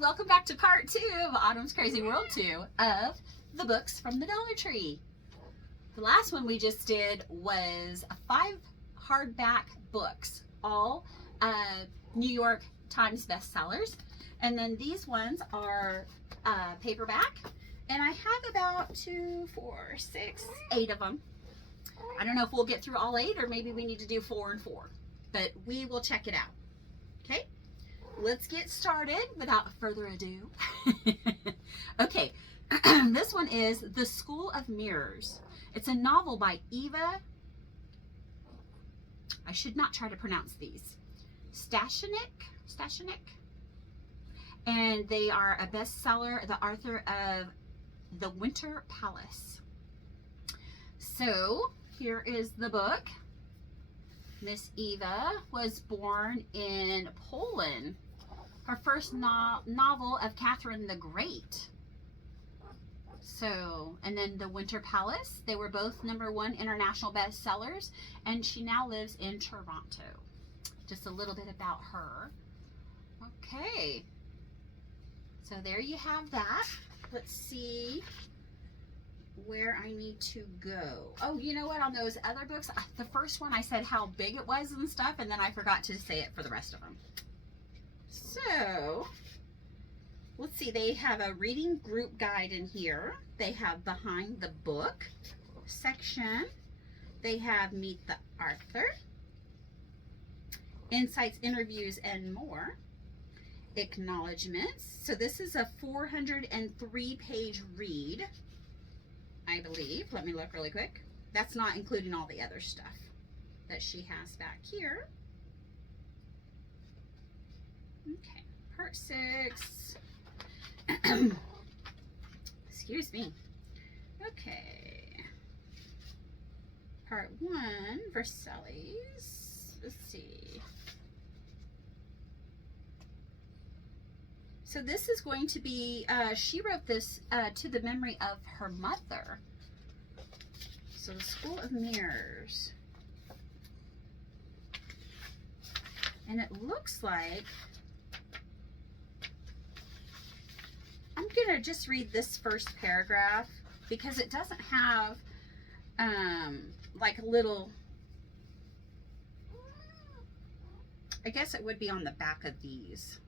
welcome back to part 2 of Autumn's Crazy World 2 of the books from the Dollar Tree. The last one we just did was 5 hardback books, all New York Times bestsellers. And then these ones are paperback. And I have about 2, 4, 6, 8 of them. I don't know if we'll get through all 8 or maybe we need to do 4 and 4. But we will check it out. Okay? Let's get started without further ado. Okay, this one is The School of Mirrors. It's a novel by Eva, I should not try to pronounce these, Stashnik. And they are a bestseller, the author of The Winter Palace. So, here is the book. Miss Eva was born in Poland. Her first novel of Catherine the Great. So, and then The Winter Palace. They were both #1 international bestsellers, and she now lives in Toronto. Just a little bit about her. Okay. So there you have that. Let's see where I need to go. Oh, you know what? On those other books, the first one I said how big it was and stuff, and then I forgot to say it for the rest of them. So, let's see. They have a reading group guide in here. They have behind the book section. They have meet the author, insights, interviews, and more. Acknowledgements. So this is a 403-page read, I believe. Let me look really quick. That's not including all the other stuff that she has back here. Okay, part 6. Excuse me. Okay. Part 1, Versailles. Let's see. So this is going to be, she wrote this to the memory of her mother. So The School of Mirrors. And it looks like, I'm going to just read this first paragraph because it doesn't have like a little, I guess it would be on the back of these.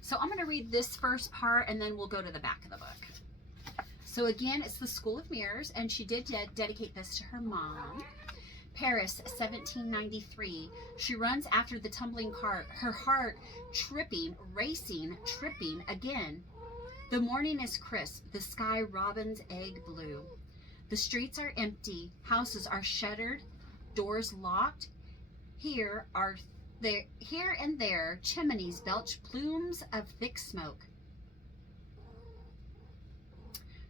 So I'm going to read this first part and then we'll go to the back of the book. So again, it's The School of Mirrors, and she did dedicate this to her mom. Paris, 1793. She runs after the tumbling cart, her heart tripping, racing, tripping again. The morning is crisp, the sky robin's egg blue. The streets are empty, houses are shuttered, doors locked. Here and there, chimneys belch plumes of thick smoke.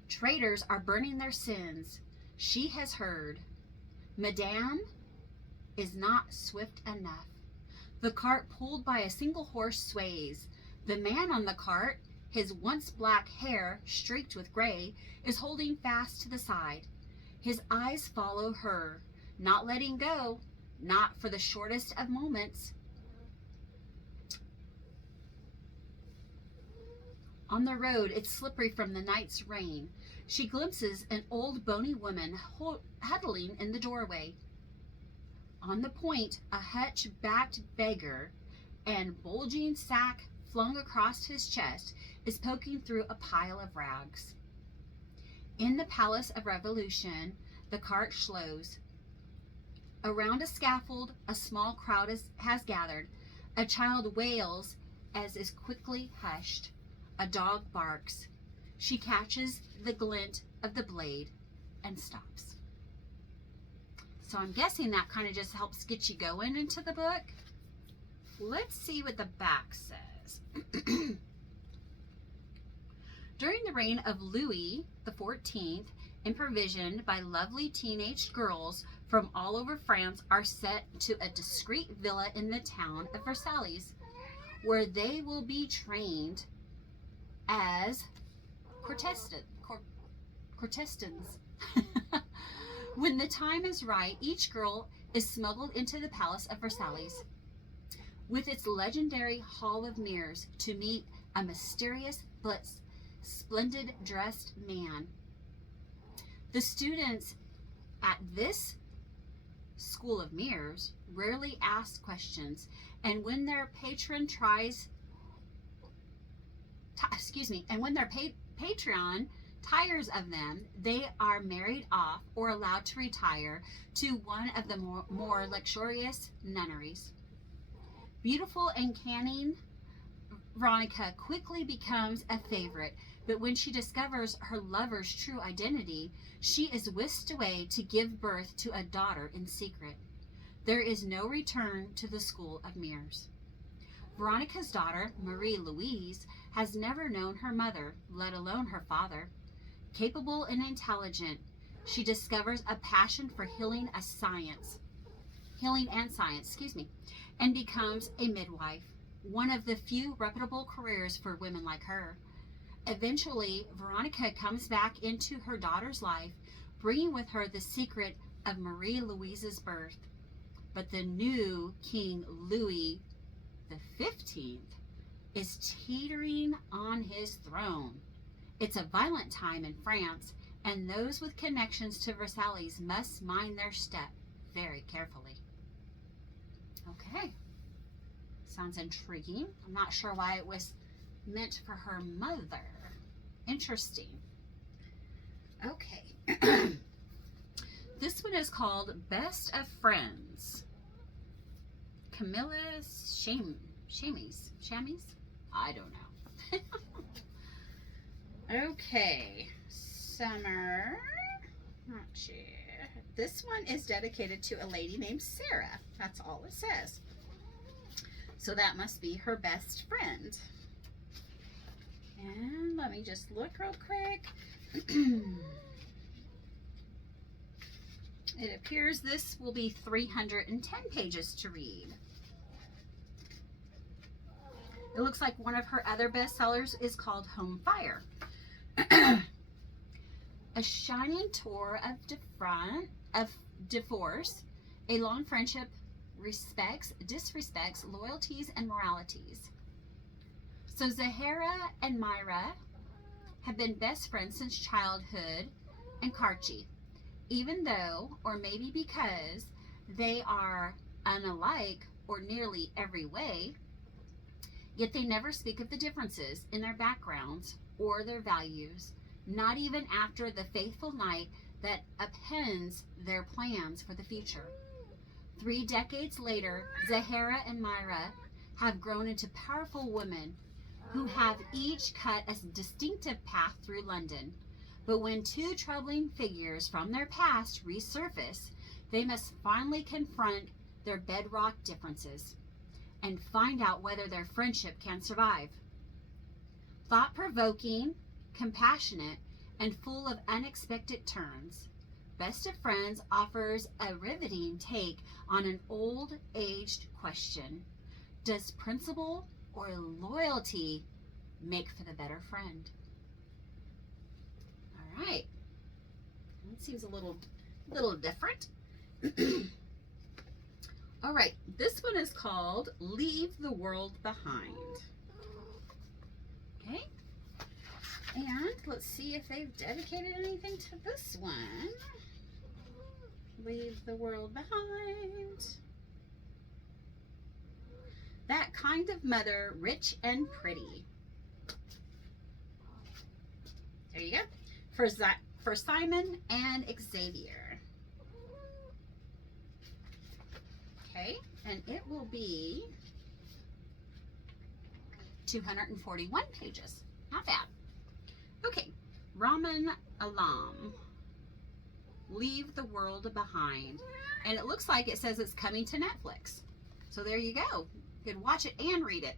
Traitors are burning their sins. She has heard. Madame is not swift enough. The cart pulled by a single horse sways. The man on the cart, his once black hair streaked with gray, is holding fast to the side. His eyes follow her, not letting go, not for the shortest of moments. On the road, it's slippery from the night's rain. She glimpses an old bony woman huddling in the doorway. On the point, a hunchbacked beggar and bulging sack flung across his chest is poking through a pile of rags. In the Palace of Revolution, the cart slows. Around a scaffold, a small crowd has gathered. A child wails as is quickly hushed. A dog barks. She catches the glint of the blade and stops. So I'm guessing that kind of just helps get you going into the book. Let's see what the back says. During the reign of Louis XIV, improvised by lovely teenage girls from all over France are sent to a discreet villa in the town of Versailles, where they will be trained as courtesans. When the time is right, each girl is smuggled into the Palace of Versailles. with its legendary Hall of Mirrors to meet a mysterious but splendid dressed man. The students at this School of Mirrors rarely ask questions, and when their patron tires of them, they are married off or allowed to retire to one of the more luxurious nunneries. Beautiful and canning, Veronica quickly becomes a favorite, but when she discovers her lover's true identity, she is whisked away to give birth to a daughter in secret. There is no return to the School of Mirrors. Veronica's daughter, Marie Louise, has never known her mother, let alone her father. Capable and intelligent, she discovers a passion for healing and science, and becomes a midwife, one of the few reputable careers for women like her. Eventually, Veronica comes back into her daughter's life, bringing with her the secret of Marie Louise's birth. But the new King Louis XV is teetering on his throne. It's a violent time in France, and those with connections to Versailles must mind their step very carefully. Okay. Sounds intriguing. I'm not sure why it was meant for her mother. Interesting. Okay. This one is called Best of Friends. Camilla Chamis? I don't know. Okay. Summer. Not sure. This one is dedicated to a lady named Sarah. That's all it says. So that must be her best friend. And let me just look real quick. It appears this will be 310 pages to read. It looks like one of her other bestsellers is called Home Fire. A shining tour of divorce, a long friendship, respects, disrespects, loyalties, and moralities. So Zahara and Myra have been best friends since childhood and Karchi. Even though, or maybe because, they are unalike or nearly every way, yet they never speak of the differences in their backgrounds or their values, not even after the faithful night that appends their plans for the future. 3 decades later, Zahara and Myra have grown into powerful women who have each cut a distinctive path through London. But when 2 troubling figures from their past resurface, they must finally confront their bedrock differences and find out whether their friendship can survive. Thought-provoking, compassionate, and full of unexpected turns, Best of Friends offers a riveting take on an old-aged question. Does principle or loyalty make for the better friend? All right. That seems a little different. All right. This one is called Leave the World Behind. Okay. And let's see if they've dedicated anything to this one. Leave the World Behind. That Kind of Mother, Rich and Pretty. There you go. For Simon and Xavier. Okay, and it will be 241 pages. Not bad. Okay, Raman Alam. Leave the World Behind. And it looks like it says it's coming to Netflix. So there you go. You could watch it and read it.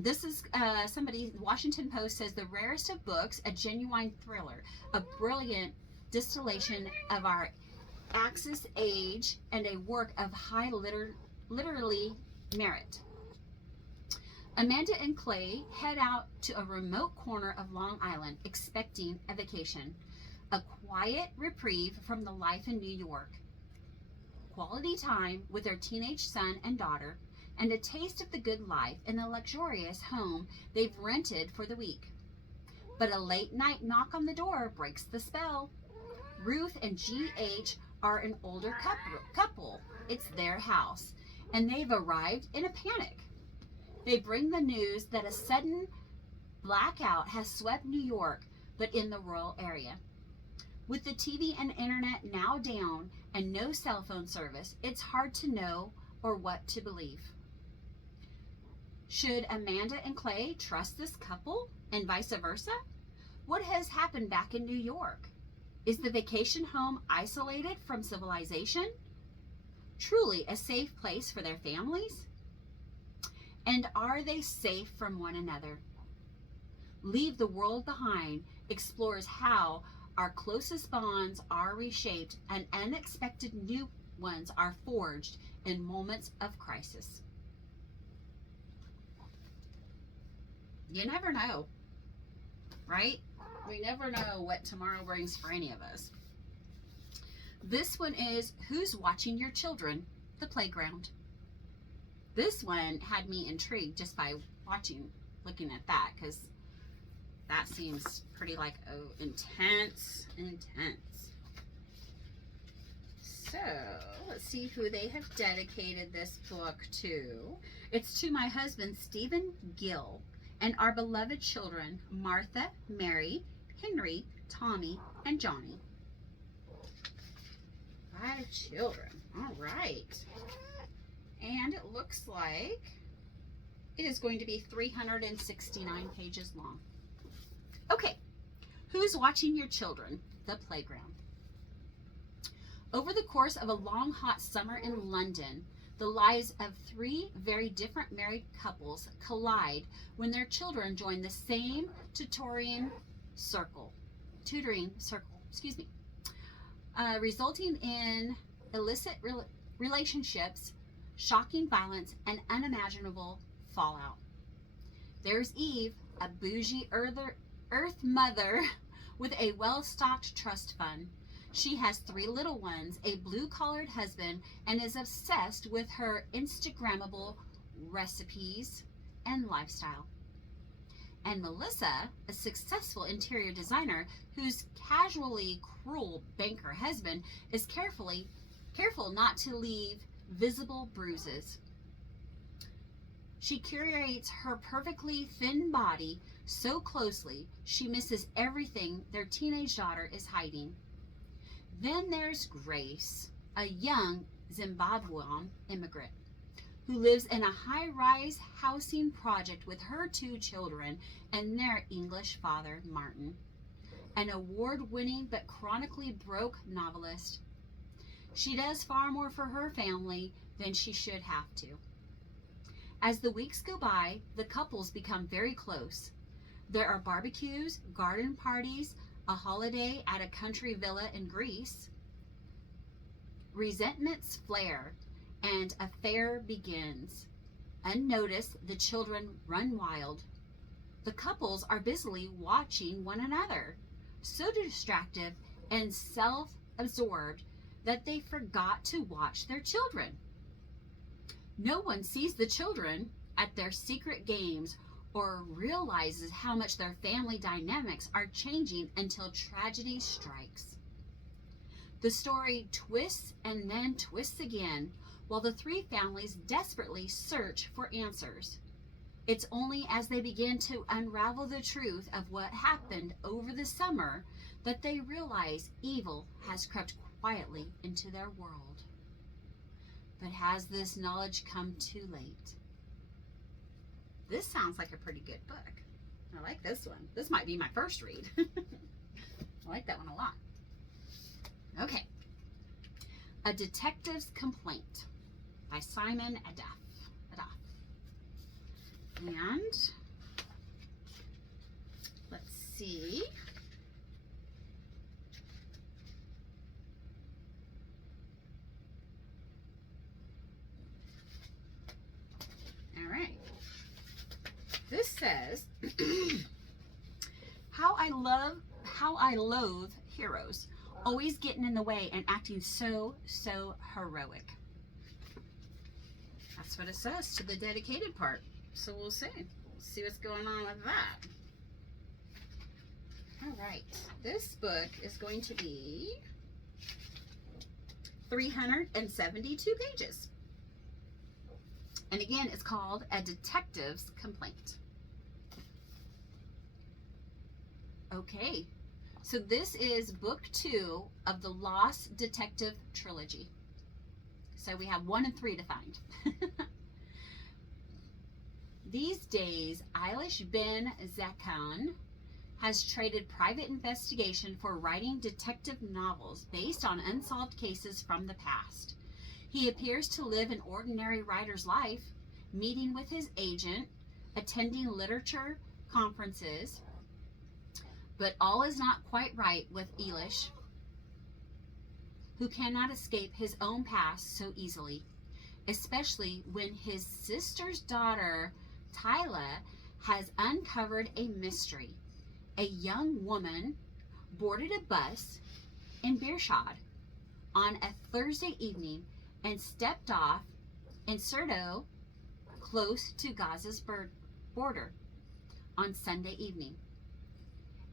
This is somebody, Washington Post says, the rarest of books, a genuine thriller, a brilliant distillation of our Axis age, and a work of high literary merit. Amanda and Clay head out to a remote corner of Long Island, expecting a vacation, a quiet reprieve from the life in New York. quality time with their teenage son and daughter, and a taste of the good life in the luxurious home they've rented for the week. But a late night knock on the door breaks the spell. Ruth and G.H. are an older couple. It's their house, and they've arrived in a panic. They bring the news that a sudden blackout has swept New York, but in the rural area. With the TV and internet now down and no cell phone service, it's hard to know or what to believe. Should Amanda and Clay trust this couple and vice versa? What has happened back in New York? Is the vacation home isolated from civilization? Truly a safe place for their families? And are they safe from one another? Leave the World Behind explores how our closest bonds are reshaped and unexpected new ones are forged in moments of crisis. You never know, right? We never know what tomorrow brings for any of us. This one is Who's Watching Your Children? The Playground. This one had me intrigued just by looking at that, because that seems pretty like, oh, intense. So, let's see who they have dedicated this book to. It's to my husband, Stephen Gill, and our beloved children, Martha, Mary, Henry, Tommy, and Johnny. 5 children. All right. And it looks like it is going to be 369 pages long. Okay. Who's Watching Your Children? The Playground. Over the course of a long, hot summer in London, the lives of 3 very different married couples collide when their children join the same tutoring circle, resulting in illicit relationships, shocking violence, and unimaginable fallout. There's Eve, a bougie earth mother with a well-stocked trust fund. She has 3 little ones, a blue-collared husband, and is obsessed with her Instagrammable recipes and lifestyle. And Melissa, a successful interior designer whose casually cruel banker husband is careful not to leave visible bruises. She curates her perfectly thin body so closely she misses everything their teenage daughter is hiding. Then there's Grace, a young Zimbabwean immigrant who lives in a high-rise housing project with her 2 children and their English father, Martin, an award-winning but chronically broke novelist. She does far more for her family than she should have to. As the weeks go by, the couples become very close. There are barbecues, garden parties, a holiday at a country villa in Greece. Resentments flare, and a fair begins. Unnoticed, the children run wild. The couples are busily watching one another, so distracted and self-absorbed that they forgot to watch their children. No one sees the children at their secret games or realizes how much their family dynamics are changing until tragedy strikes. The story twists and then twists again while the 3 families desperately search for answers. It's only as they begin to unravel the truth of what happened over the summer that they realize evil has crept quietly into their world. But has this knowledge come too late? This sounds like a pretty good book. I like this one. This might be my first read. I like that one a lot. Okay. A Detective's Complaint by Simon Adaf. And let's see. All right. This says, How I loathe heroes. always getting in the way and acting so heroic. That's what it says to the dedicated part. So we'll see. See what's going on with that. All right. This book is going to be 372 pages. And again, it's called A Detective's Complaint. Okay. So this is book 2 of the Lost Detective trilogy. So we have 1 and 3 to find. These days, Eilish Ben Zakkan has traded private investigation for writing detective novels based on unsolved cases from the past. He appears to live an ordinary writer's life, meeting with his agent, attending literature conferences, but all is not quite right with Eilish, who cannot escape his own past so easily, especially when his sister's daughter, Tyla, has uncovered a mystery. A young woman boarded a bus in Beershad on a Thursday evening and stepped off in Sirdo, close to Gaza's border, on Sunday evening.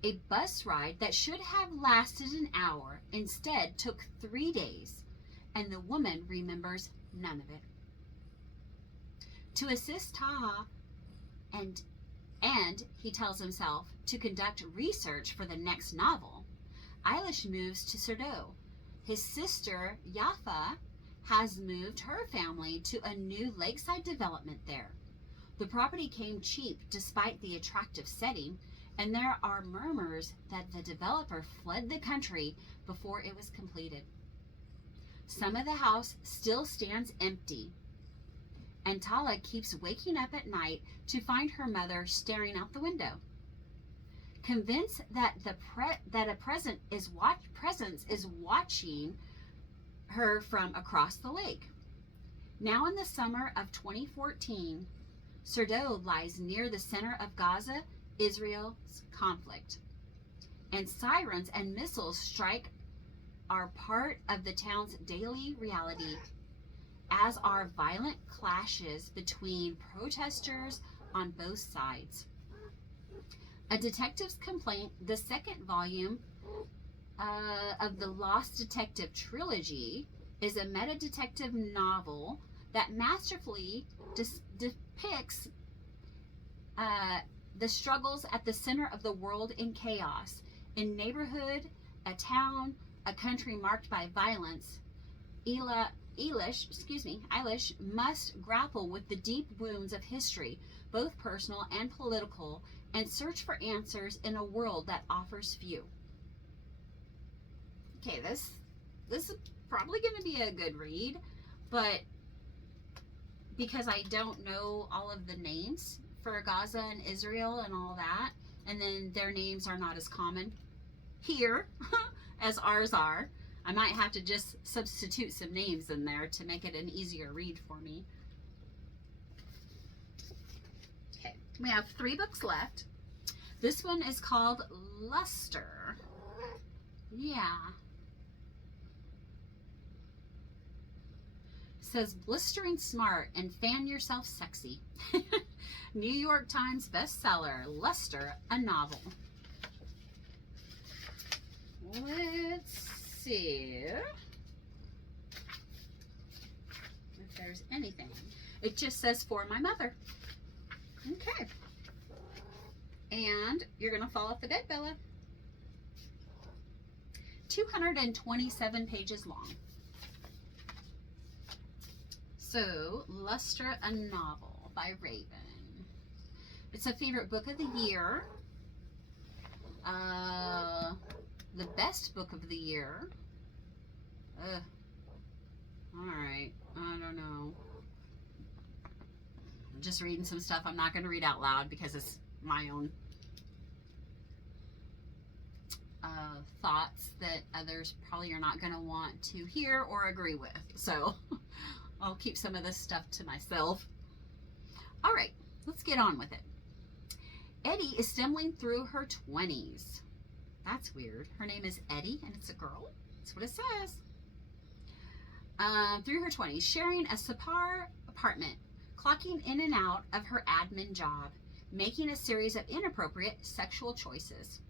A bus ride that should have lasted an hour instead took 3 days, and the woman remembers none of it. To assist Taha and he tells himself to conduct research for the next novel, Eilish moves to Sirdo. His sister, Yafa, has moved her family to a new lakeside development there. The property came cheap despite the attractive setting, and there are murmurs that the developer fled the country before it was completed. Some of the house still stands empty, and Tala keeps waking up at night to find her mother staring out the window. Convinced that a presence is watching her from across the lake. Now in the summer of 2014, Sirdo lies near the center of Gaza-Israel's conflict, and sirens and missiles strike are part of the town's daily reality, as are violent clashes between protesters on both sides. A Detective's Complaint, the second volume of the Lost Detective trilogy, is a meta-detective novel that masterfully depicts the struggles at the center of the world in chaos, in neighborhood, a town, a country marked by violence. Eilish must grapple with the deep wounds of history, both personal and political, and search for answers in a world that offers few. Okay, this is probably going to be a good read, but because I don't know all of the names for Gaza and Israel and all that, and then their names are not as common here as ours are, I might have to just substitute some names in there to make it an easier read for me. Okay, we have 3 books left. This one is called Luster. Yeah. It says blistering smart and fan yourself sexy. New York Times bestseller, Luster, a novel. Let's see if there's anything. It just says for my mother. Okay. And you're going to fall off the bed, Bella. 227 pages long. So, Luster, a novel by Raven. It's a favorite book of the year. The best book of the year. Alright, I don't know. I'm just reading some stuff I'm not going to read out loud because it's my own thoughts that others probably are not going to want to hear or agree with. So, I'll keep some of this stuff to myself. Alright, let's get on with it. Eddie is stumbling through her 20s. That's weird. Her name is Eddie, and it's a girl. That's what it says. Through her 20s, sharing a Sapar apartment, clocking in and out of her admin job, making a series of inappropriate sexual choices.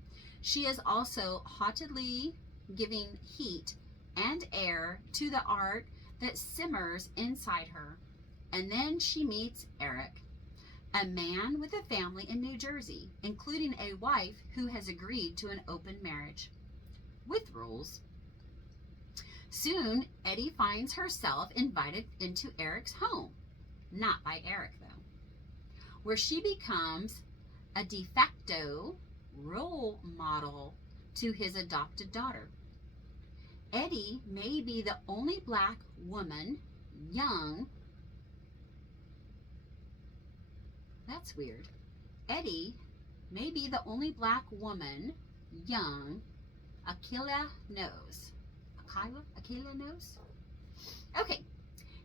She is also haughtily giving heat and air to the art that simmers inside her. And then she meets Eric, a man with a family in New Jersey, including a wife who has agreed to an open marriage. With rules. Soon, Eddie finds herself invited into Eric's home. Not by Eric, though. Where she becomes a de facto role model to his adopted daughter. Eddie may be the only black woman, young. That's weird. Eddie may be the only black woman, young, Akilah knows. Akilah knows? Okay.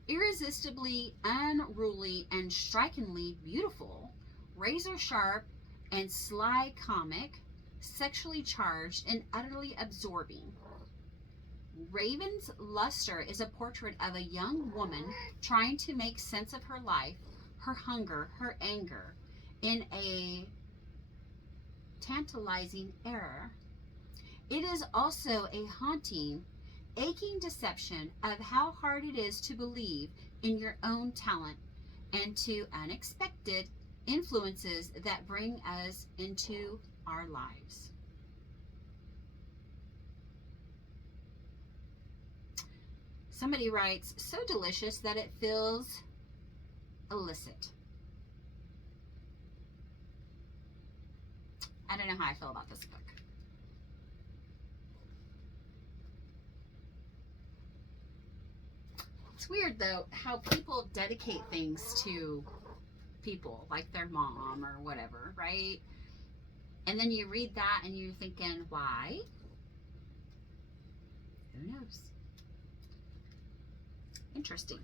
Irresistibly unruly and strikingly beautiful, razor sharp and sly comic, sexually charged and utterly absorbing. Raven's Luster is a portrait of a young woman trying to make sense of her life, her hunger, her anger, in a tantalizing error. It is also a haunting, aching deception of how hard it is to believe in your own talent and to unexpected influences that bring us into our lives. Somebody writes, so delicious that it feels illicit. I don't know how I feel about this book. It's weird, though, how people dedicate things to people, like their mom or whatever, right? And then you read that and you're thinking, why? Who knows? Interesting.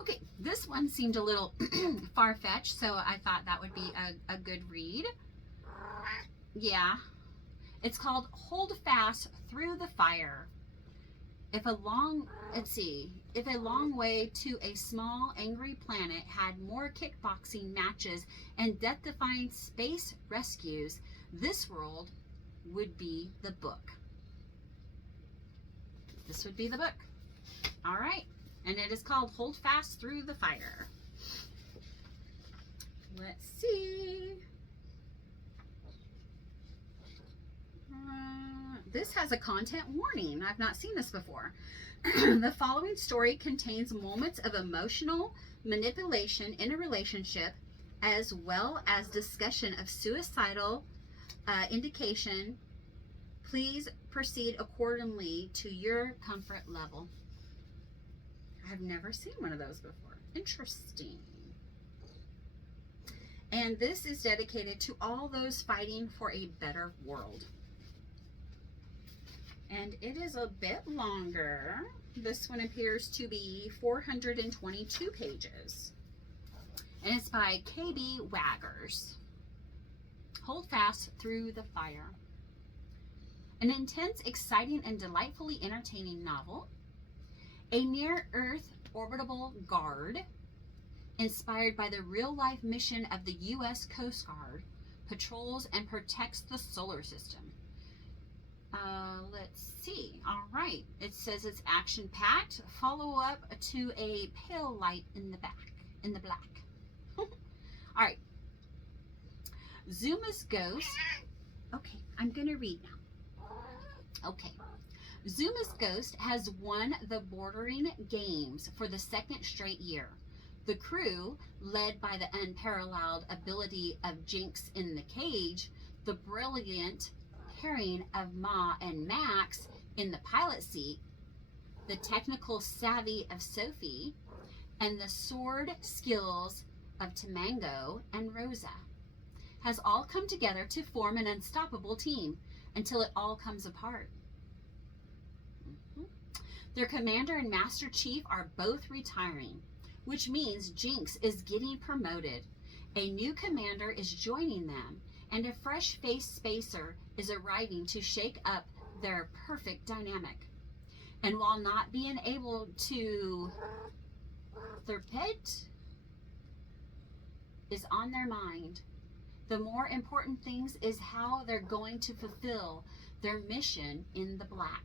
Okay, this one seemed a little far-fetched, so I thought that would be a good read. Yeah. It's called Hold Fast Through the Fire. If a long way to a small angry planet had more kickboxing matches and death-defying space rescues, this world would be the book. This would be the book. All right. And it is called Hold Fast Through the Fire. Let's see. This has a content warning. I've not seen this before. The following story contains moments of emotional manipulation in a relationship, as well as discussion of suicidal indication. Please proceed accordingly to your comfort level. I've never seen one of those before. Interesting. And this is dedicated to all those fighting for a better world. And it is a bit longer. This one appears to be 422 pages. And it's by K.B. Waggers. Hold Fast Through the Fire. An intense, exciting, and delightfully entertaining novel. A near-Earth orbitable guard, inspired by the real-life mission of the U.S. Coast Guard, patrols and protects the solar system. Let's see. All right. It says it's action-packed. Follow up to a pale light in the black. All right. Zuma's Ghost. Okay, I'm going to read now. Okay. Zuma's Ghost has won the Bordering Games for the second straight year. The crew, led by the unparalleled ability of Jinx in the cage, the brilliant pairing of Ma and Max in the pilot seat, the technical savvy of Sophie, and the sword skills of Tamango and Rosa, has all come together to form an unstoppable team until it all comes apart. Their commander and Master Chief are both retiring, which means Jinx is getting promoted. A new commander is joining them, and a fresh-faced spacer is arriving to shake up their perfect dynamic. And while not being able to Thurpet is on their mind, the more important things is how they're going to fulfill their mission in the black.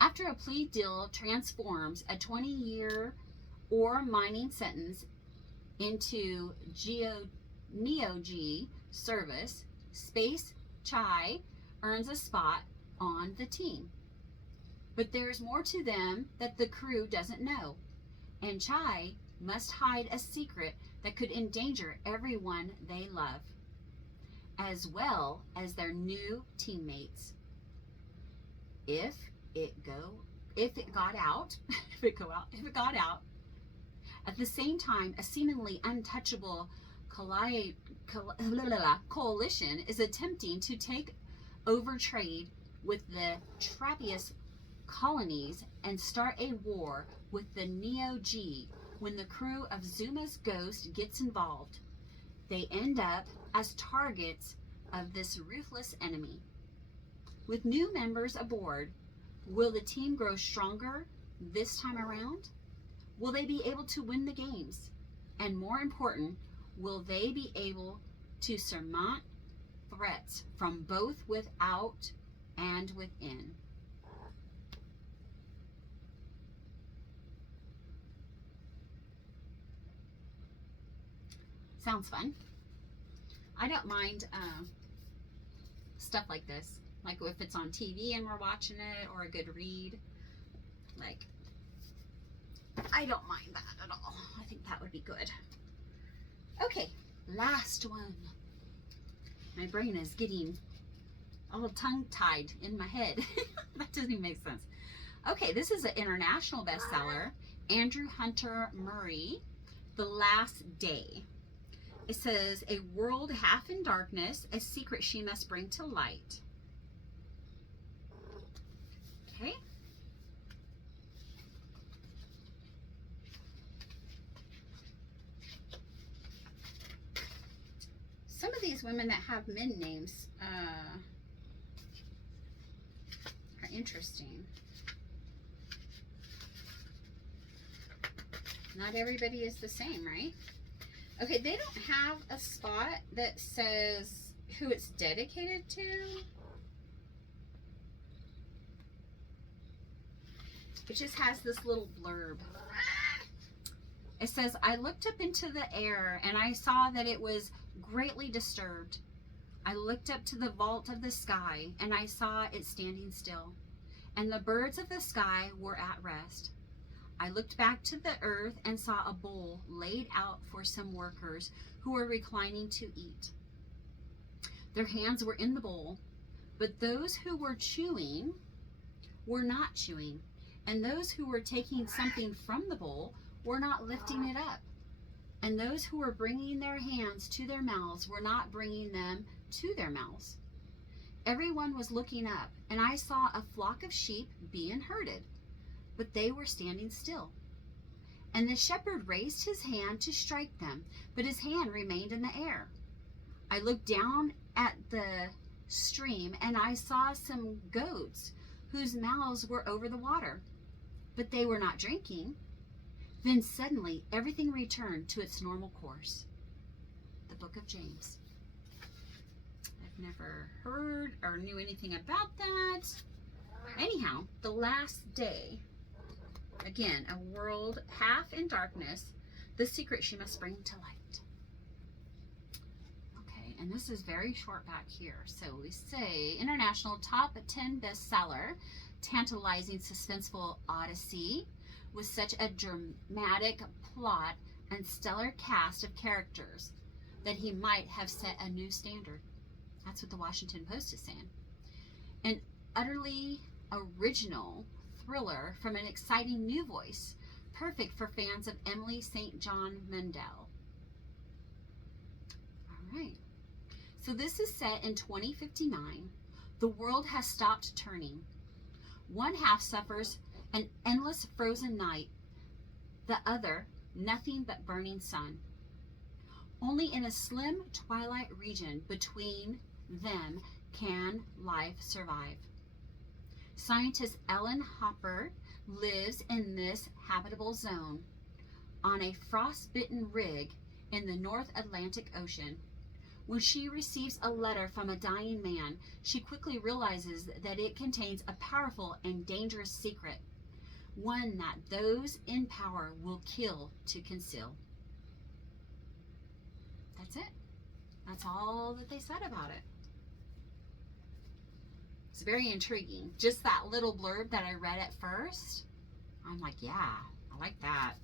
After a plea deal transforms a 20-year ore mining sentence into Neo-G service, Space Chai earns a spot on the team. But there's more to them that the crew doesn't know, and Chai must hide a secret that could endanger everyone they love, as well as their new teammates. If it got out, at the same time, a seemingly untouchable coalition is attempting to take over trade with the Trappist colonies and start a war with the Neo-G. When the crew of Zuma's Ghost gets involved, they end up as targets of this ruthless enemy. With new members aboard, will the team grow stronger this time around? Will they be able to win the games? And more important, will they be able to surmount threats from both without and within? Sounds fun. I don't mind stuff like this. Like if it's on TV and we're watching it, or a good read. Like, I don't mind that at all. I think that would be good. Okay, last one. My brain is getting all tongue-tied in my head. That doesn't even make sense. Okay, this is an international bestseller. Andrew Hunter Murray, The Last Day. It says, a world half in darkness, a secret she must bring to light. Okay. Some of these women that have men names are interesting. Not everybody is the same, right? Okay, they don't have a spot that says who it's dedicated to. It just has this little blurb. It says, I looked up into the air and I saw that it was greatly disturbed. I looked up to the vault of the sky and I saw it standing still, and the birds of the sky were at rest. I looked back to the earth and saw a bowl laid out for some workers who were reclining to eat. Their hands were in the bowl, but those who were chewing were not chewing, and those who were taking something from the bowl were not lifting it up, and those who were bringing their hands to their mouths were not bringing them to their mouths. Everyone was looking up, and I saw a flock of sheep being herded, but they were standing still. And the shepherd raised his hand to strike them, but his hand remained in the air. I looked down at the stream, and I saw some goats whose mouths were over the water, but they were not drinking. Then suddenly everything returned to its normal course. The book of James. I've never heard or knew anything about that. Anyhow, the last day. Again, a world half in darkness, the secret she must bring to light. Okay, and this is very short back here. So we say international top 10 bestseller, tantalizing suspenseful odyssey with such a dramatic plot and stellar cast of characters that he might have set a new standard. That's what the Washington Post is saying. An utterly original thriller from an exciting new voice, perfect for fans of Emily St. John Mandel. All right. So this is set in 2059. The world has stopped turning. One half suffers an endless frozen night, the other nothing but burning sun. Only in a slim twilight region between them can life survive. Scientist Ellen Hopper lives in this habitable zone on a frostbitten rig in the North Atlantic Ocean. When she receives a letter from a dying man, she quickly realizes that it contains a powerful and dangerous secret, one that those in power will kill to conceal. That's it. That's all that they said about it. It's very intriguing. Just that little blurb that I read at first, I'm like, yeah, I like that.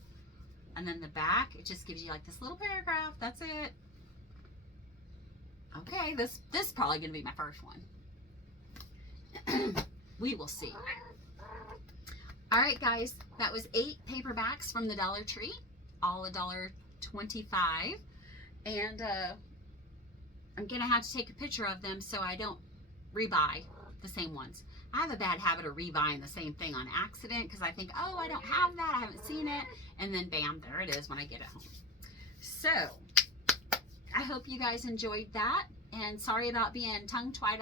And then the back, it just gives you like this little paragraph. That's it. Okay, this is probably going to be my first one. We will see. All right, guys, that was 8 paperbacks from the Dollar Tree, all $1.25. And I'm going to have to take a picture of them so I don't rebuy the same ones. I have a bad habit of rebuying the same thing on accident because I think, oh, I don't have that, I haven't seen it, and then bam, there it is when I get it home. So, I hope you guys enjoyed that, and sorry about being tongue-tied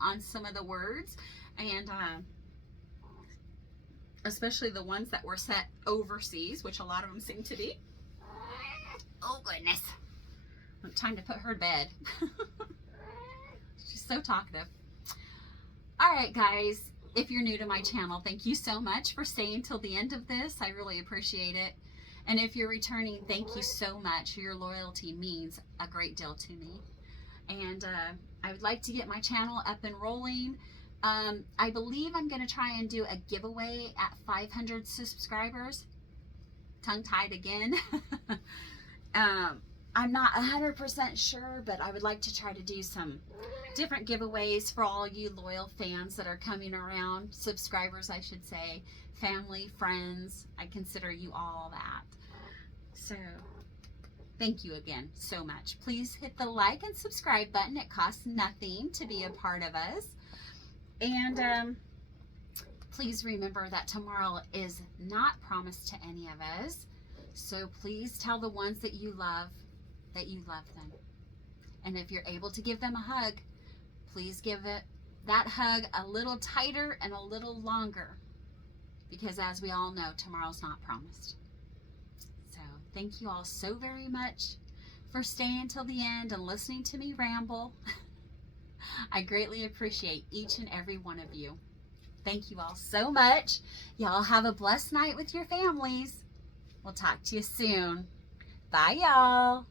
on some of the words, and especially the ones that were set overseas, which a lot of them seem to be. Oh, goodness. Time to put her to bed. She's so talkative. All right, guys, if you're new to my channel, thank you so much for staying till the end of this. I really appreciate it. And if you're returning, thank you so much. Your loyalty means a great deal to me. And I would like to get my channel up and rolling. I believe I'm going to try and do a giveaway at 500 subscribers. Tongue-tied again. I'm not 100% sure, but I would like to try to do some different giveaways for all you loyal fans that are coming around, subscribers I should say, family, friends. I consider you all that. So, thank you again so much. Please hit the like and subscribe button. It costs nothing to be a part of us. And please remember that tomorrow is not promised to any of us. So please tell the ones that you love them. And if you're able to give them a hug, please give that hug a little tighter and a little longer. Because as we all know, tomorrow's not promised. So thank you all so very much for staying till the end and listening to me ramble. I greatly appreciate each and every one of you. Thank you all so much. Y'all have a blessed night with your families. We'll talk to you soon. Bye, y'all.